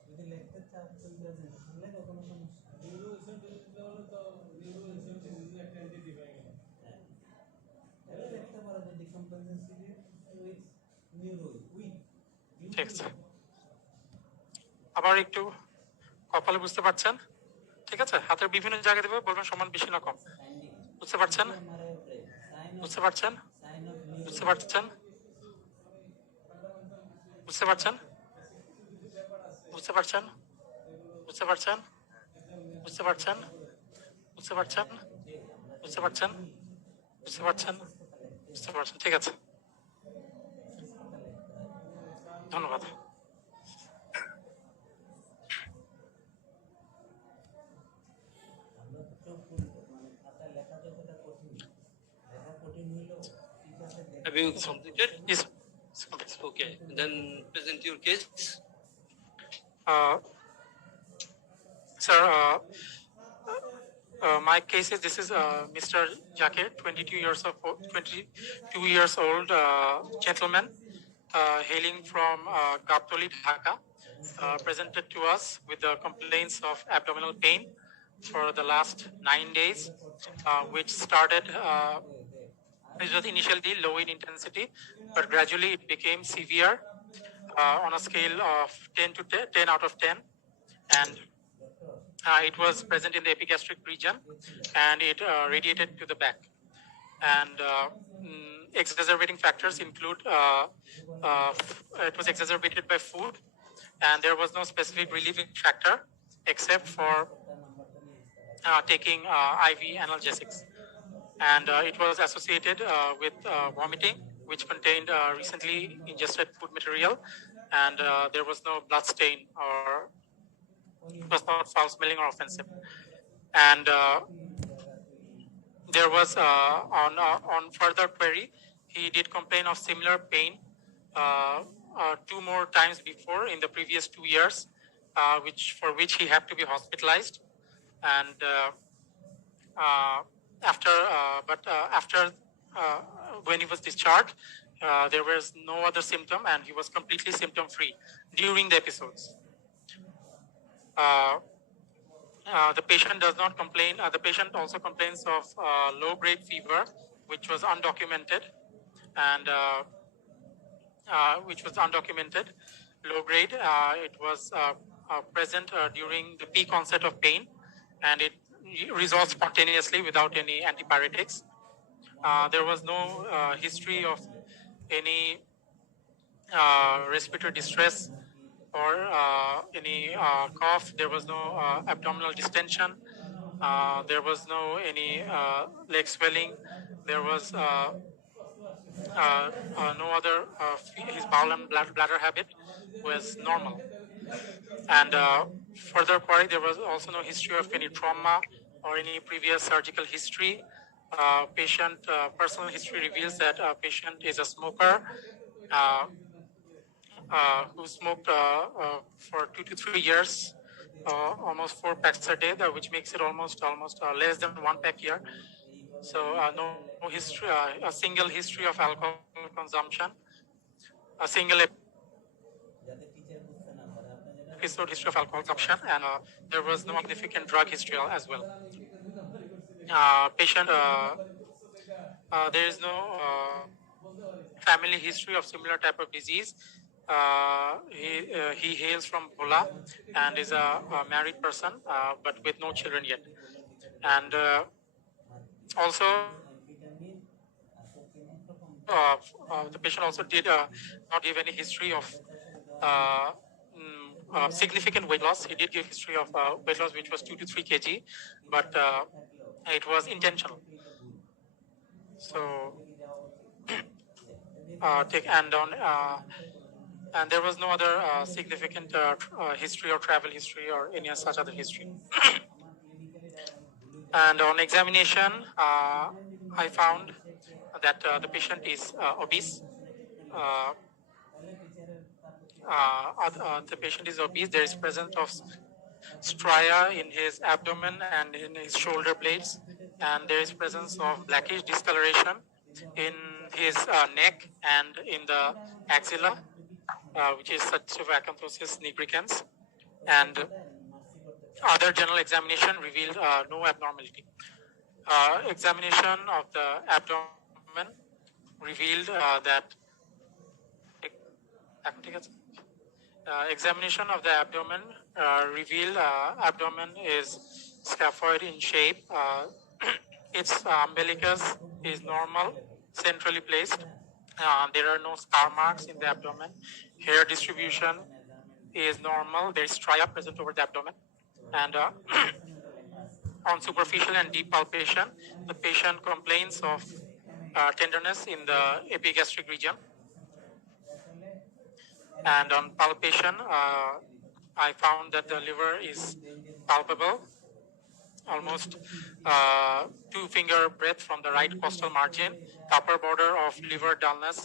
যদি লিখতে চাচ্ছেন প্রেজেন্টেশন লেখো কোনো সমস্যা। নিউরো উইলসন ডিজিজ হলো তো নিউরো উইলসন ডিজিজ একটা এন্টিটি হয়ে গেল। ঠিক আছে, আবার একটু কপালে বুঝতে পারছেন? ঠিক আছে, হাতের বিভিন্ন জায়গায় দেবে, বলবেন সমান বেশি না কম। বুঝতে পারছেন? বুঝতে পারছেন? বুঝতে পারছেন? বুঝতে পারছেন? বুঝতে পারছেন? বুঝতে পারছেন? বুঝতে পারছেন? বুঝতে পারছেন? বুঝতে পারছেন? বুঝতে পারছেন? বুঝতে পারছেন? ঠিক আছে, ধন্যবাদ। আমরা তো চোখ খুলবো, মানে খাতায় লেখা যতটা কঠিন, লেখা কঠিন হইলেও টিচারদের দেখতে Have you completed? Yes. Okay, then present your case. Uh, Sir, my case is this is Mr. Jakir, 22 years old gentleman, hailing from Gaptoli, Dhaka, presented to us with the complaints of abdominal pain for the last 9 days, which started. It was initially low in intensity, but gradually it became severe on a scale of 10 out of 10, and it was present in the epigastric region, and it radiated to the back. And exacerbating factors include it was exacerbated by food, and there was no specific relieving factor except for taking IV analgesics. And it was associated with vomiting, which contained recently ingested food material, and there was no blood stain, or it was not foul smelling or offensive. And there was on further query, he did complain of similar pain 2 more times before in the previous 2 years, for which he had to be hospitalized. And after when he was discharged, there was no other symptom, and he was completely symptom free during the episodes. The patient does not complain. The patient also complains of low-grade fever, which was undocumented, and low grade. It was present during the peak onset of pain, and it resolved spontaneously without any antipyretics. There was no history of any respiratory distress or any cough. There was no abdominal distension. There was no any leg swelling. There was no other. His bowel and bladder habit was normal. And further query, there was also no history of any trauma or any previous surgical history. Patient personal history reveals that patient is a smoker who smoked for 2 to 3 years, almost 4 packs a day, which makes it almost less than 1 pack a year. So no history, a single history of alcohol consumption, a single যাতে টিচার বুঝতে না পারে আপনি যেটা episode history of alcohol consumption, and there was no significant drug history as well. Patient, there is no family history of similar type of disease. He hails from Bhola and is a married person, but with no children yet. And also, vitamin আর protein একরকম the patient also did not give any history of significant weight loss. He did give history of weight loss, which was 2 to 3 kg, but it was intentional. So, and there was no other significant history or travel history or any such other history. And on examination, I found that the patient is obese. The patient is obese. There is presence of stria in his abdomen and in his shoulder blades, and there is presence of blackish discoloration in his neck and in the axilla, which is Acanthosis nigricans. And other general examination revealed no abnormality. Examination of the abdomen revealed that এখন ঠিক আছে? Examination of the abdomen revealed abdomen is scaphoid in shape. Its umbilicus is normal, centrally placed. There are no scar marks in the abdomen. Hair distribution is normal. There is stria present over the abdomen. And on superficial and deep palpation, the patient complains of tenderness in the epigastric region. And on palpation, I found that the liver is palpable, almost 2-finger breadth from the right costal margin. The upper border of liver dullness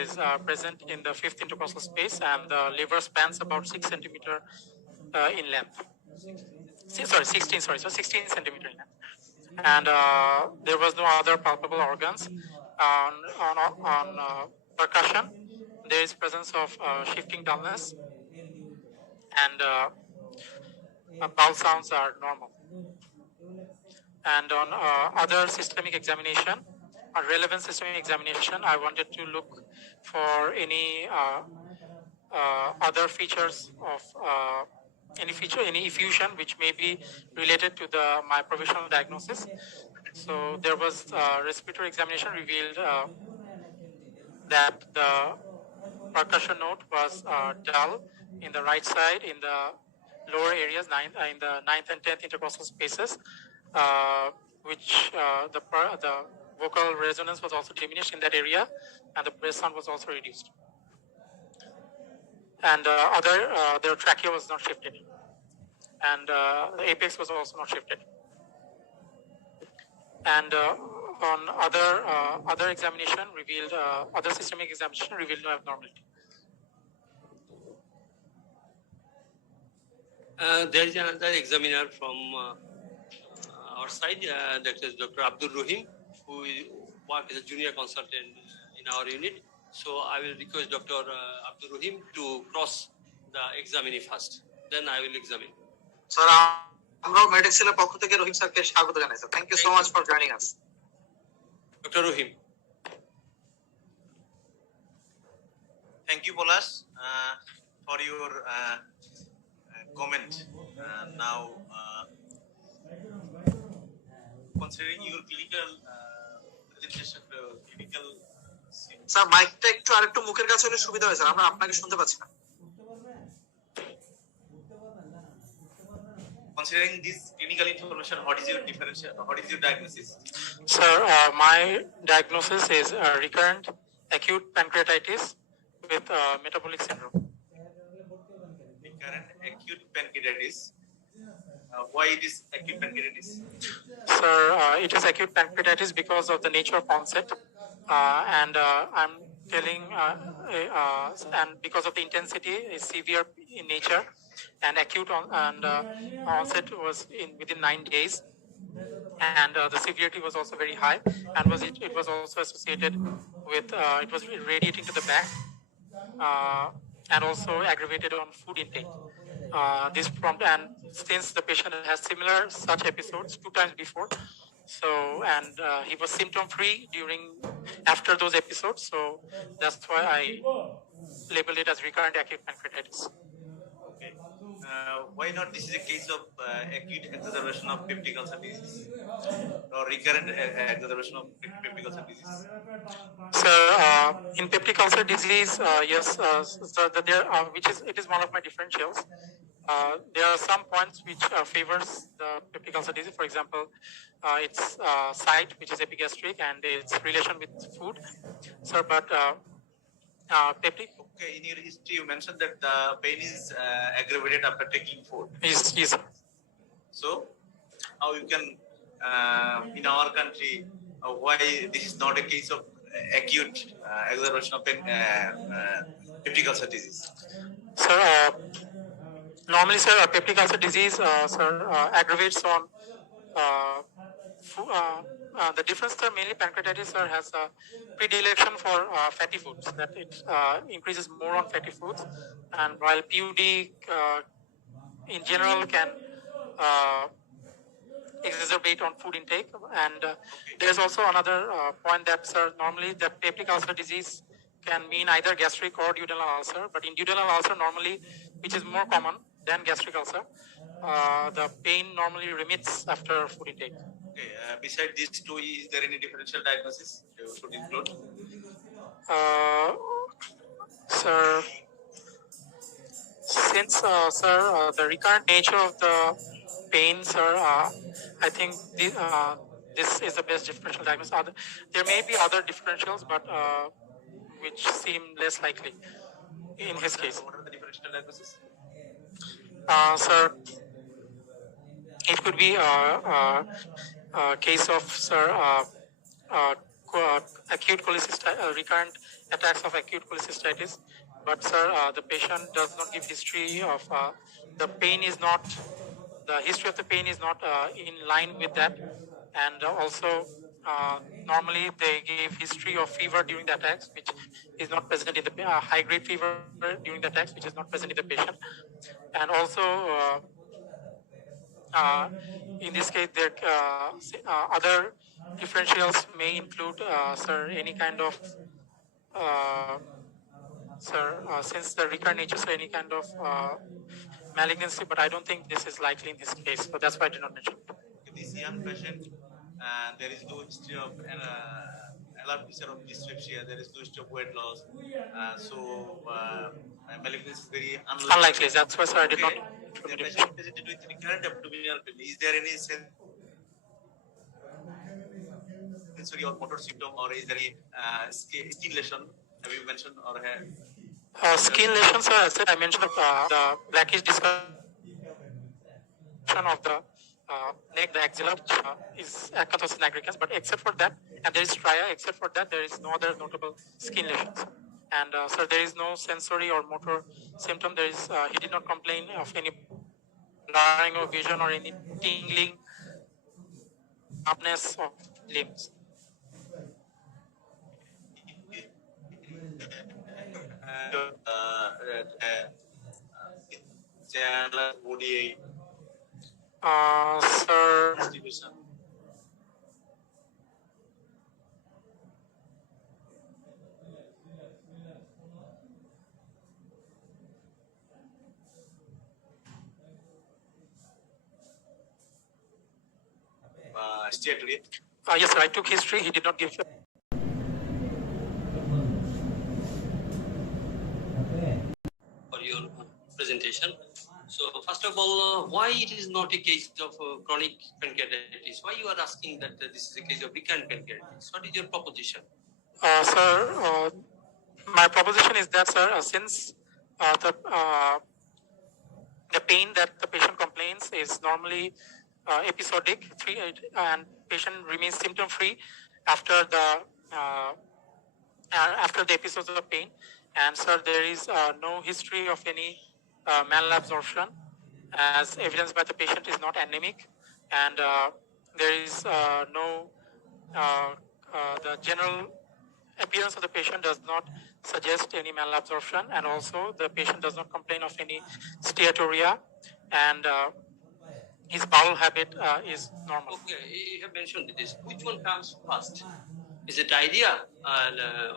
is present in the 5th intercostal space, and the liver spans about 6 centimeter in length. 16 centimeter in length. And there was no other palpable organs. On percussion, there is presence of shifting dullness, and bowel sounds are normal. And on other systemic examination, or relevant systemic examination, I wanted to look for any other features of any effusion which may be related to my provisional diagnosis. So there was respiratory examination revealed that the percussion note was dull in the right side, in the lower areas, in the 9th and 10th intercostal spaces, which the vocal resonance was also diminished in that area, and the breath sound was also reduced. And their trachea was not shifted, and the apex was also not shifted. And on other examination revealed, other systemic examination revealed no abnormality. There is another examiner from our side, that is Dr. Abdul Rahim, who works as a junior consultant in our unit. So I will request Dr. Abdul Rahim to cross the examinee first. Then I will examine. Sir আমরাও মেডিক্সেলের পক্ষ থেকে রহিম স্যারকে স্বাগত জানাই sir. Thank you so much for joining us. Dr. Rahim. Thank you, Polas, for your comment. Now, considering your clinical presentation, clinical. Sir মাইকটা একটু আরেকটু মুখের কাছে হলে সুবিধা হয় স্যার, আমরা আপনাকে শুনতে পাচ্ছি না। Considering this clinical information, what is your differential? What is your diagnosis? Sir, my diagnosis is recurrent acute pancreatitis with metabolic syndrome. Recurrent acute pancreatitis. Why it is acute pancreatitis? Sir, it is acute pancreatitis because of the nature of onset, and I'm telling, and because of the intensity is severe in nature, and acute onset was within 9 days, and the severity was also very high, and it was also associated with it was radiating to the back, and also aggravated on food intake. This prompt, and since the patient has similar such episodes 2 times before, so and he was symptom free after those episodes, so that's why I labeled it as recurrent acute pancreatitis. Okay. Why not? This is a case of acute exacerbation of peptic ulcer disease or recurrent exacerbation of peptic ulcer disease. So in peptic ulcer disease, yes, so it is one of my differentials. There are some points which favors the peptic ulcer disease. For example, its site, which is epigastric, and its relation with food. So, but peptic. Okay, in your history, you mentioned that the pain is aggravated after taking food. Yes. So, how you can, in our country, why this is not a case of acute exacerbation of peptic ulcer disease? Sir, normally, sir, peptic ulcer disease, sir, aggravates on the difference, sir, mainly pancreatitis, sir, has a predilection for fatty foods, that it increases more on fatty foods, and while PUD in general can exacerbate on food intake. And there's also another point that, sir, normally the peptic ulcer disease can mean either gastric or duodenal ulcer, but in duodenal ulcer normally, which is more common than gastric ulcer, the pain normally remits after food intake. Okay, beside these two, is there any differential diagnosis you should include? Sir, since the recurrent nature of the pain, sir, I think this is the best differential diagnosis. There may be other differentials, but which seem less likely in his case. What are the differential diagnosis? Sir, it could be a case of, sir, acute cholecystitis, recurrent attacks of acute cholecystitis. But, sir, the patient does not give history of the pain is not, the history of the pain is not in line with that. And also, normally they give history of fever during the attacks, which is not present in the high-grade fever during the attacks, which is not present in the patient. And also, in this case, there other differentials may include, sir, any kind of, since the recurrent nature, so any kind of malignancy, but I don't think this is likely in this case, so that's why I did not mention it. This young patient, there is no history of alarm of dyspepsia, there is no history of weight loss, so malignancy is very Unlikely. That's why, sir, I did not. The patient presented with recurrent abdominal pain. Is there any sensory or motor symptom, or is there any skin lesion? Have you mentioned or have? Skin lesions, sir, as I mentioned, the blackish discoloration of the neck, the axilla, which is acanthosis nigricans, but except for that, and there is stria, except for that, there is no other notable skin lesions. And sir, there is no sensory or motor symptom. There is, he did not complain of any blurring of vision or any tingling, numbness of limbs. Body Sir, distribution. Steatory. yes, sir, I took history. He did not give. For your presentation. So first of all, why it is not a case of chronic pancreatitis? Why you are asking that this is a case of recurrent pancreatitis? What is your proposition? Sir, my proposition is that, sir, since the pain that the patient complains is normally episodic, and patient remains symptom-free after the episodes of pain, and sir, there is no history of any malabsorption, as evidenced by the patient is not anemic, and there is no the general appearance of the patient does not suggest any malabsorption, and also the patient does not complain of any steatorrhea, and his bowel habit is normal. Okay, you have mentioned this. Which one comes first? Is it diarrhea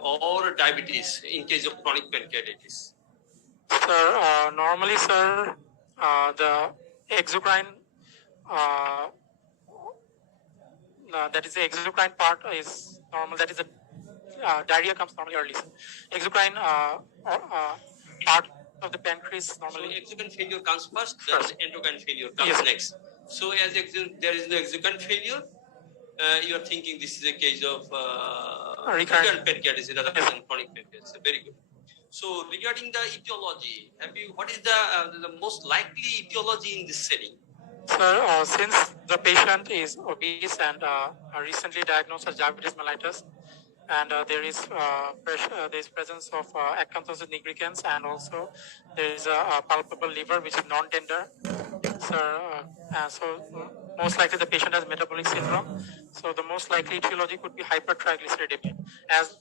or diabetes in case of chronic pancreatitis? Sir, normally, sir, the exocrine, that is the exocrine part is normal. That is a diarrhea comes normally early. Exocrine part of the pancreas normally. So exocrine failure comes first, then endocrine failure comes next. So as there is no exocrine failure, you are thinking this is a case of recurrent pancreatitis rather than chronic pancreatitis. Very good. So regarding the etiology, what is the most likely etiology in this setting? Sir, since the patient is obese and recently diagnosed as diabetes mellitus, and there is presence of acanthosis nigricans, and also there is a palpable liver which is non-tender. Sir, so most likely the patient has metabolic syndrome. So the most likely etiology could be hypertriglyceridemia. As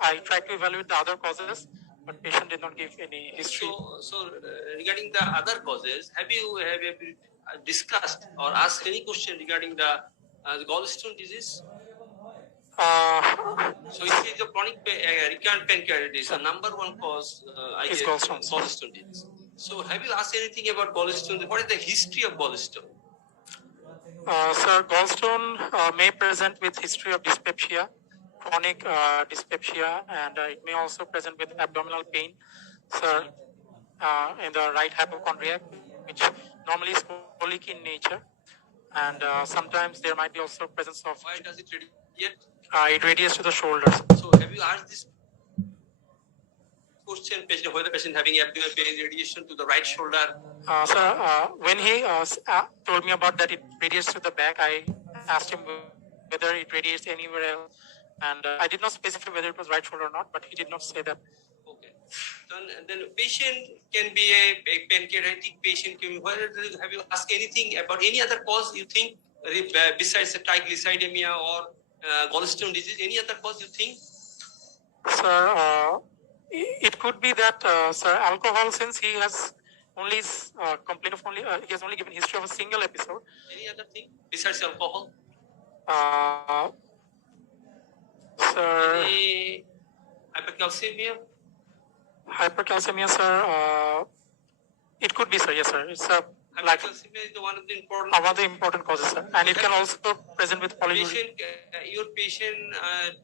I tried to evaluate the other causes, but patient did not give any history. So regarding the other causes, have you discussed or asked any question regarding the gallstone disease? So it is the chronic recurrent pancreatitis, the number one cause, I Is guess, gallstones. gallstone disease. So have you asked anything about gallstone? What is the history of gallstone? Sir, gallstone may present with history of dyspepsia, chronic dyspepsia, and it may also present with abdominal pain, sir, in the right hypochondriac, which normally is colic in nature, and sometimes there might be also presence of Why does it radiate? it radiates to the shoulders. So have you asked this question, patient, whether the patient having abdominal pain, radiation to the right shoulder? Sir, when he told me about that it radiates to the back, I asked him whether it radiates anywhere else, and I did not specify whether it was right shoulder or not, but he did not say that. Okay. Then patient can be a pancreatic patient. Have you asked anything about any other cause you think besides the triglyceridemia or gallstone disease? Any other cause you think? Sir, it could be that, sir, alcohol, since he has only complained of he has only given history of a single episode. Any other thing besides alcohol? Sir, Any hypercalcemia? Hypercalcemia, sir, it could be, sir, yes, sir. It's a like Hypercalcemia is one of the important. one of the important causes, sir. And it can also present with polyuria. Your patient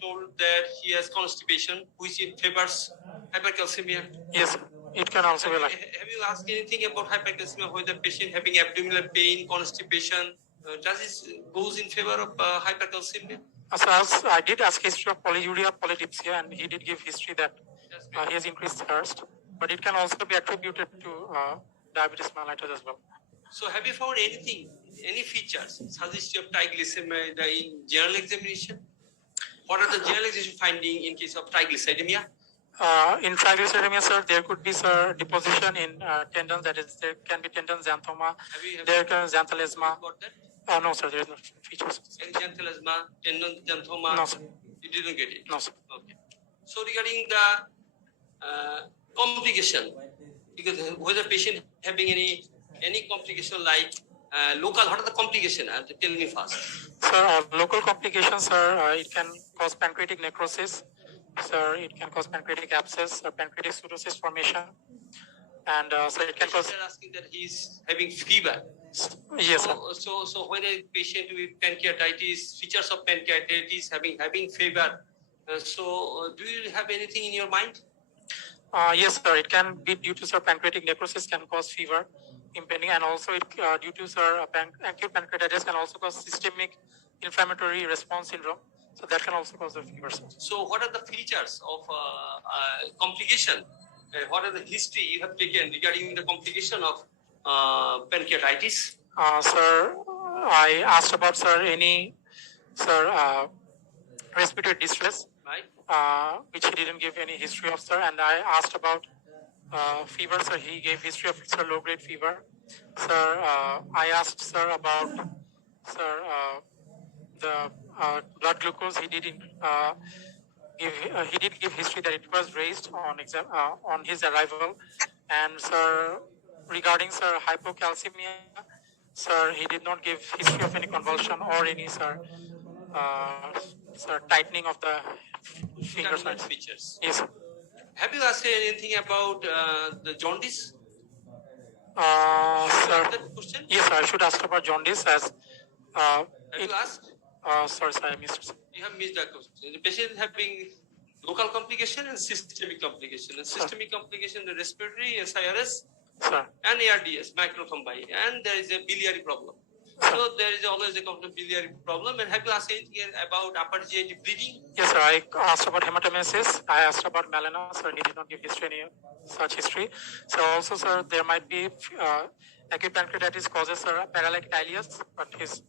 told that he has constipation, which favors hypercalcemia. Yes, it can also be like. Have you asked anything about hypercalcemia, whether the patient having abdominal pain, constipation, does it goes in favor of hypercalcemia? So I did ask history of polyuria, polydipsia, and he did give history that he has increased thirst, but it can also be attributed to diabetes mellitus as well. So have you found anything, any features, suggestive of triglyceridemia in general examination? What are the general examination finding in case of triglyceridemia? In triglyceridemia, sir, there could be, sir, deposition in tendons, that is, there can be tendon xanthoma, there can be xanthelasma. Got that? No, sir, there is no features. Xanthelasma, tendon xanthoma? No, sir. You didn't get it? No, sir. Okay. So regarding the complication, because whether patient having any complication like local, what are the complication? Tell me first. Sir, local complications, sir, it can cause pancreatic necrosis. Sir, it can cause pancreatic abscess or pancreatic pseudocyst formation. And so it can cause. They're asking that he's having fever. Yes, sir. So when a patient with pancreatitis, features of pancreatitis, having fever, do you have anything in your mind? Yes, sir. It can be due to, sir, pancreatic necrosis can cause fever, impending, and also it due to, sir, acute pancreatitis can also cause systemic inflammatory response syndrome. So that can also cause the fever. So what are the features of complication? What are the history you have taken regarding the complication of pancreatitis? Sir, I asked about, sir, any, sir, respiratory distress, Right. which he didn't give any history of, sir. And I asked about fever, sir. He gave history of, sir, low-grade fever. Sir, I asked, sir, about, sir, the blood glucose. He did give history that it was raised on his arrival. And, sir, regarding, sir, hypocalcemia, sir, he did not give history of any convulsion or any, sir, sir, tightening of the fingers. Features. Yes, sir. Have you asked anything about the jaundice? Sir, That question? yes, sir, I should ask about jaundice as. Have you asked? Sorry, sir, I missed it. You have missed that question. The patient having local complication and systemic complication. And systemic complication, the respiratory, SIRS, Sir, and ARDS, microthrombi, and there is a biliary problem. So there is always a biliary problem. And have you asked anything about upper GI bleeding? yes, sir, I asked about hematemesis. I asked about melanoma, sir. He did not give history, any such history. So also, sir, there might be acute pancreatitis causes, sir, paralytic ileus, but his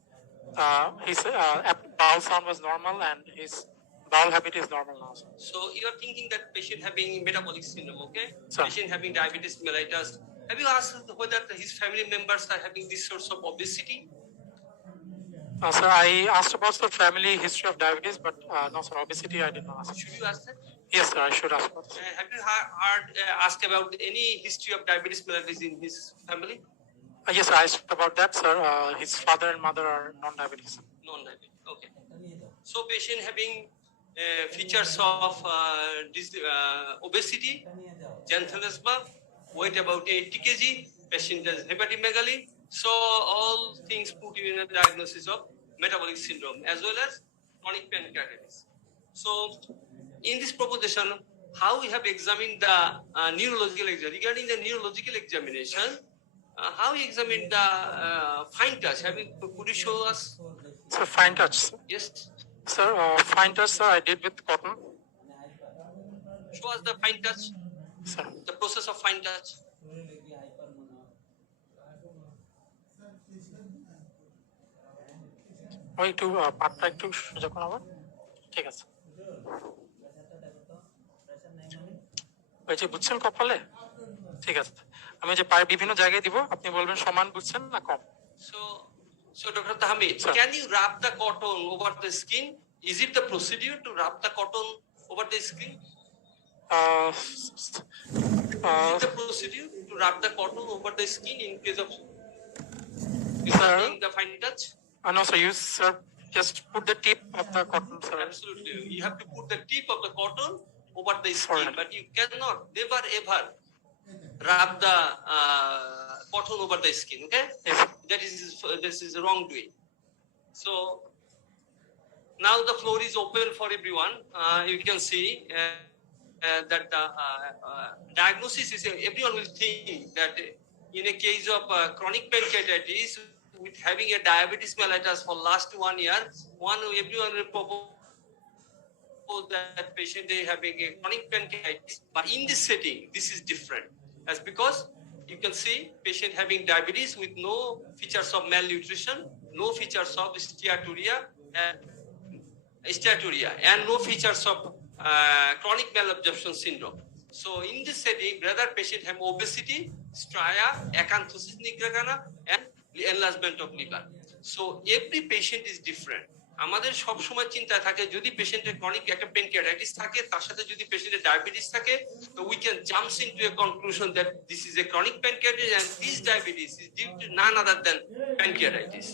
bowel sound was normal and his bowel habit is normal now. Sir. So you are thinking that patient having metabolic syndrome, okay? Sir. Patient having diabetes mellitus. Have you asked whether his family members are having this source of obesity? Sir, I asked about the family history of diabetes, but no, sir, obesity I did not ask. Should you ask that? Yes, sir, I should ask about this. Have you asked about any history of diabetes mellitus in his family? Yes, sir, I asked about that, sir. His father and mother are non-diabetes. Non-diabetic. Okay. So patient having features of obesity, xanthelasma, weight about 80 kg, patient has hepatomegaly. So all things put you in a diagnosis of metabolic syndrome as well as chronic pancreatitis. So in this proposition, how we have examined the neurological regarding the neurological examination, how we examined the fine touch. Could you show us? So fine touch. Yes. Sir, fine touch, sir, I did with cotton. Show us the fine touch, Sir. the process of fine touch. ওই একটু পাতটা একটু সোজা করাবো। ঠিক আছে। ওই যে বুঝছেন কপালে? ঠিক আছে। আমি যে পায়ের বিভিন্ন জায়গায় দিব, আপনি বলবেন সমান বুঝছেন না কম। So Dr. Tahmid, Sir. can you wrap the cotton over the skin? Is it the procedure to wrap the cotton over the skin? Is it the procedure to wrap the cotton over the skin in case of the fine touch? No, sir. You, sir, just put the tip of the cotton, sir. Absolutely. You have to put the tip of the cotton over the skin, Alright. but you cannot, never ever wrap the cotton over the skin. Okay, Yes. this is the wrong way. So now the floor is open for everyone. You can see that the diagnosis is everyone will think that in a case of chronic pancreatitis with having a diabetes mellitus for last 1 year, everyone will propose that patient they having a chronic pancreatitis. But in this setting, this is different. That's because you can see patient having diabetes with no features of malnutrition, no features of steatorrhea, and no features of chronic malabsorption syndrome. So in this setting, whether patient have obesity, stria, acanthosis nigricana, and enlargement of liver. So every patient is different. আমাদের সব সময় চিন্তা থাকে যদি পেশেন্টের ক্রনিক একটা প্যানক্রিয়াটাইটিস থাকে তার সাথে যদি পেশেন্টের ডায়াবেটিস থাকে তো we can jumps into a conclusion that this is a chronic pancreatitis and this diabetes is due to none other than pancreatitis.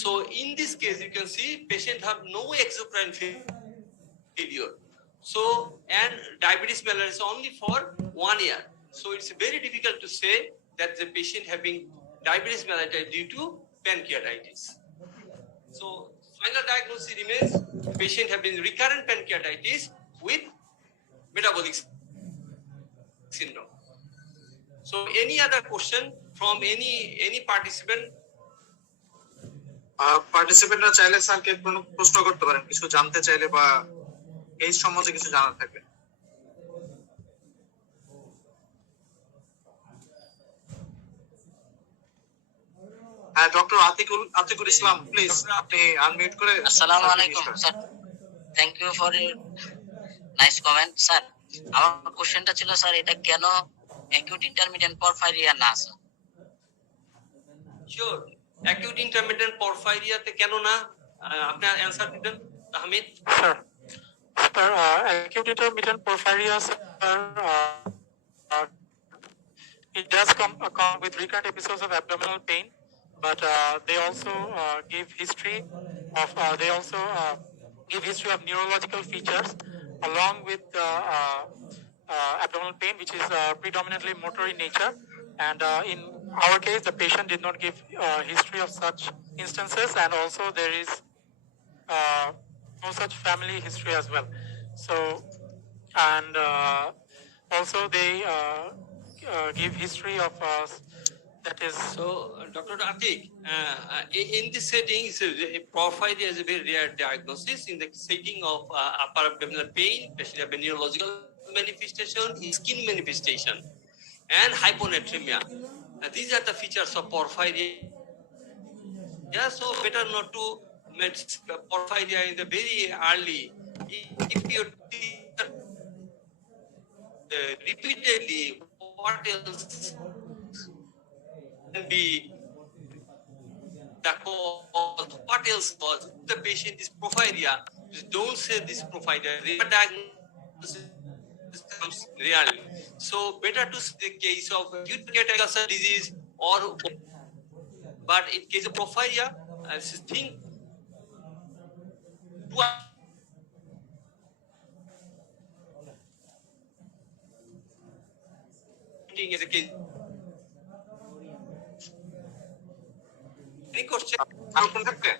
So in this case you can see patient have no exocrine failure. So and diabetes mellitus only for 1 year. So it's very difficult to say that the patient having diabetes mellitus due to pancreatitis. So final diagnosis remains patient having recurrent pancreatitis with metabolic syndrome. So any other question from any participant? পার্টিসিপেন্টরা চাইলে স্যারকে কোনো প্রশ্ন করতে পারেন, কিছু জানতে চাইলে বা এই সম্বন্ধে কিছু জানার থাকলে। হ্যাঁ, ডক্টর আতিকুল ইসলাম, প্লিজ আপনি আনমিউট করে। আসসালামু আলাইকুম sir, thank you for your nice comment. Sir আমার কোশ্চেনটা ছিল স্যার এটা কেন অ্যাকিউট ইন্টারমিডিয়েন্ট পরফাইরিয়া না স্যার? শিওর, অ্যাকিউট ইন্টারমিডিয়েন্ট পরফাইরিয়াতে কেন না আপনার অ্যানসার দিবেন Tahmid sir? Sir, acute intermittent porphyria, sir, it does come with recurrent episodes of abdominal pain, but they also give history of neurological features along with abdominal pain, which is predominantly motor in nature. And in our case, the patient did not give history of such instances, and also there is no such family history as well. So, and also they give history of that is. So, Dr. Atik, in this setting, porphyria is a very rare diagnosis. In the setting of upper abdominal pain, patient have a neurological manifestation, skin manifestation, and hyponatremia. These are the features of porphyria. Yeah, so better not to met porphyria in the very early. If you repeatedly, what else can be the cause? What else cause? The patient is porphyria. Don't say this porphyria. Diagnosis comes rarely. So better to see the case of acute pancreatitis disease or, but in case of porphyria, I think is a case. Any question? আরো কোন থাকবে?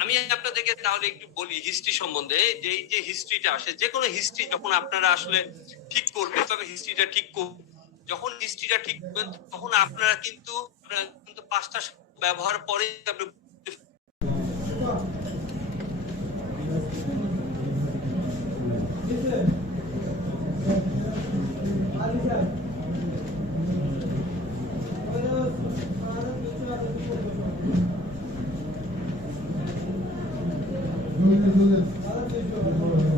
আমি আপনাদেরকে তাহলে একটু বলি হিস্ট্রি সম্বন্ধে, যে এই যে হিস্ট্রিটা আসে, যে কোনো হিস্ট্রি যখন আপনারা আসলে ঠিক করবেন, তবে হিস্ট্রিটা ঠিক করবেন। যখন হিস্ট্রিটা ঠিক করবেন তখন আপনারা কিন্তু 5টা ব্যবহার পরে Good.